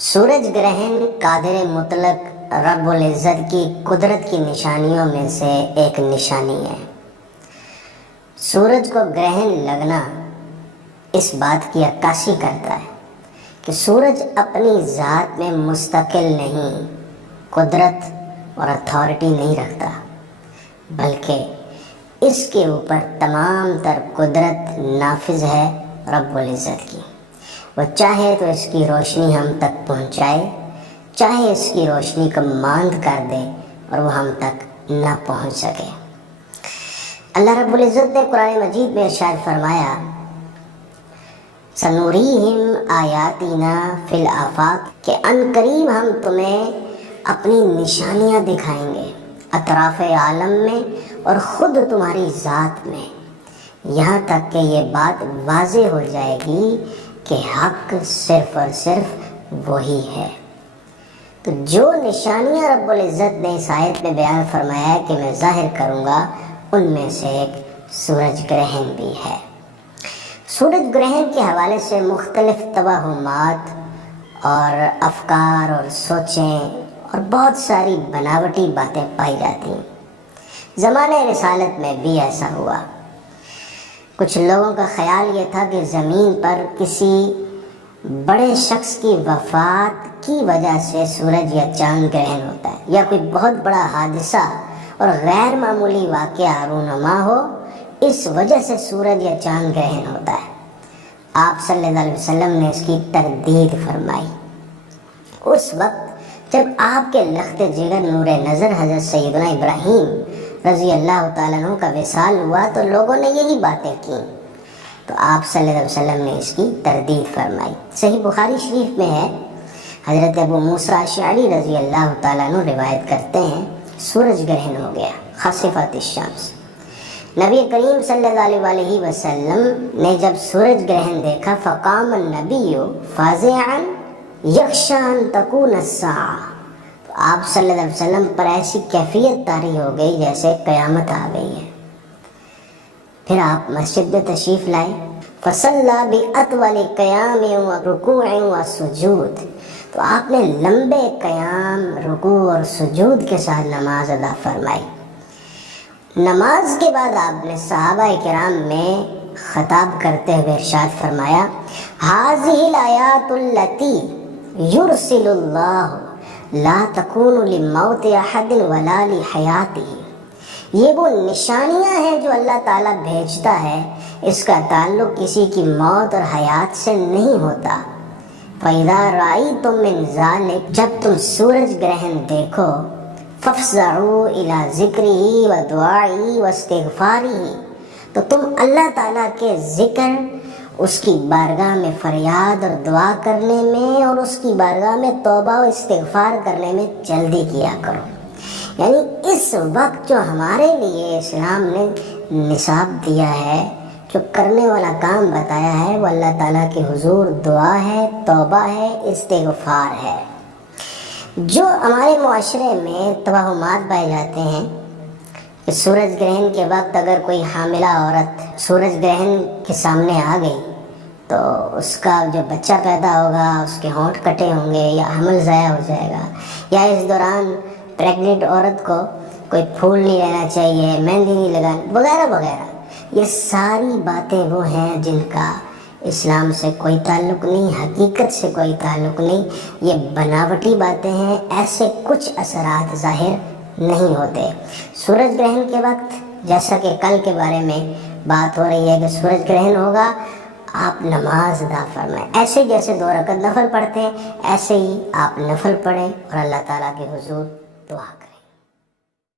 सूरज ग्रहण कादिर मुतलक रब्बुल इज़्ज़त की कुदरत की निशानियों में से एक निशानी है। सूरज को ग्रहण लगना इस बात की अक्कासी करता है कि सूरज अपनी ज़ात में मुस्तकिल नहीं, कुदरत और अथॉरिटी नहीं रखता, बल्कि इसके ऊपर तमाम तर कुदरत नाफिज है रब्बुल इज़्ज़त की। वो चाहे तो इसकी रोशनी हम तक पहुँचाए, चाहे इसकी रोशनी को मांद कर दे और वो हम तक ना पहुँच सके। अल्लाह रब्बुल इज़्ज़त ने कुरान मजीद में इरशाद फरमाया, सनूरीहिम आयातिना फिल आफाक, के अनकरीब हम तुम्हें अपनी निशानियाँ दिखाएंगे अतराफ़ आलम में और ख़ुद तुम्हारी ज़ात में, यहाँ तक कि ये बात वाज़ेह हो जाएगी कि हक़ सिर्फ़ और सिर्फ वही है। तो जो निशानियाँ रब्बुल इज़्ज़त ने इस आयत में बयान फरमाया है कि मैं ज़ाहिर करूँगा, उनमें से एक सूरज ग्रहण भी है। सूरज ग्रहण के हवाले से मुख्तलिफ तवहुमात और अफकार और सोचें और बहुत सारी बनावटी बातें पाई जाती हैं। ज़माने रिसालत में भी ऐसा हुआ। कुछ लोगों का ख्याल ये था कि ज़मीन पर किसी बड़े शख्स की वफ़ात की वजह से सूरज या चाँद ग्रहण होता है, या कोई बहुत बड़ा हादसा और गैर मामूली वाक़या रूनुमा हो, इस वजह से सूरज या चाँद ग्रहण होता है। आप सल्लल्लाहु अलैहि वसल्लम ने इसकी तरदीद फरमाई। उस वक्त जब आपके लख्त जिगर नूर नज़र हज़रत सैयदना इब्राहीम रज़ी अल्लाह तआला अन्हु का विसाल हुआ, तो लोगों ने यही बातें की, तो आप सल्लल्लाहु अलैहि वसल्लम ने इसकी तरदीद फरमाई। सही बुखारी शरीफ में है, हज़रत अबू मूसा अशअरी रज़ी अल्लाह तआला अन्हु रिवायत करते हैं, सूरज ग्रहण हो गया, खसिफ़तिश शम्स। नबी करीम सल्लल्लाहु अलैहि वसल्लम ने जब सूरज ग्रहण देखा, फ़क़ाम अन्नबिय्यु फ़ाज़िअन यख़शा अन तकून अस्साअ, तो आप सल्लल्लाहु अलैहि वसल्लम पर ऐसी कैफियत तारी हो गई जैसे क़यामत आ गई है। फिर आप मस्जिद में तशरीफ़ लाए, फ़सल्ला बिअतवल क़याम व रुकूअ व सुजूद, तो आपने लंबे क़याम, रुकू और सुजूद के साथ नमाज अदा फरमाई। नमाज के बाद आपने सहाबा किराम में ख़िताब करते हुए इरशाद फरमाया, हाज़िहिल आयातुल्लती युरसिलुल्लाहु ला तकूनु लिमौति अहदिन वला लिहयातिही, ये वो निशानियाँ हैं जो अल्लाह ताला भेजता है, इसका ताल्लुक़ किसी की मौत और हयात से नहीं होता। फ़इज़ा राअयतुम मिन ज़ालिक, जब तुम सूरज ग्रहण देखो, फ़फ़ज़अू इला ज़िक्रिही व दुआई व इस्तिग़फ़ारिही, तो तुम अल्लाह ताला के ज़िक्र, उसकी बारगाह में फ़रियाद और दुआ करने में और उसकी बारगाह में तौबा और इस्तिग़फ़ार करने में जल्दी किया करो। यानी इस वक्त जो हमारे लिए इस्लाम ने निसाब दिया है, जो करने वाला काम बताया है, वो अल्लाह ताला के हुज़ूर दुआ है, तौबा है, इस्तिग़फ़ार है। जो हमारे मुआशरे में तवहुमात पाए जाते हैं कि सूरज ग्रहण के वक्त अगर कोई हामिला औरत सूरज ग्रहण के सामने आ गई, तो उसका जो बच्चा पैदा होगा, उसके होंठ कटे होंगे या हमल ज़ाया हो जाएगा, या इस दौरान प्रेग्नेंट औरत को कोई फूल नहीं लेना चाहिए, मेहंदी नहीं लगानी, वगैरह वगैरह। ये सारी बातें वो हैं जिनका इस्लाम से कोई ताल्लुक़ नहीं, हकीकत से कोई ताल्लुक़ नहीं, ये बनावटी बातें हैं। ऐसे कुछ असरात ज़ाहिर नहीं होते। सूरज ग्रहण के वक्त, जैसा कि कल के बारे में बात हो रही है कि सूरज ग्रहण होगा, आप नमाज अदा फरमाएं। ऐसे जैसे 2 रकात नफल पढ़ते हैं, ऐसे ही आप नफल पढ़ें और अल्लाह ताला के हुज़ूर दुआ करें।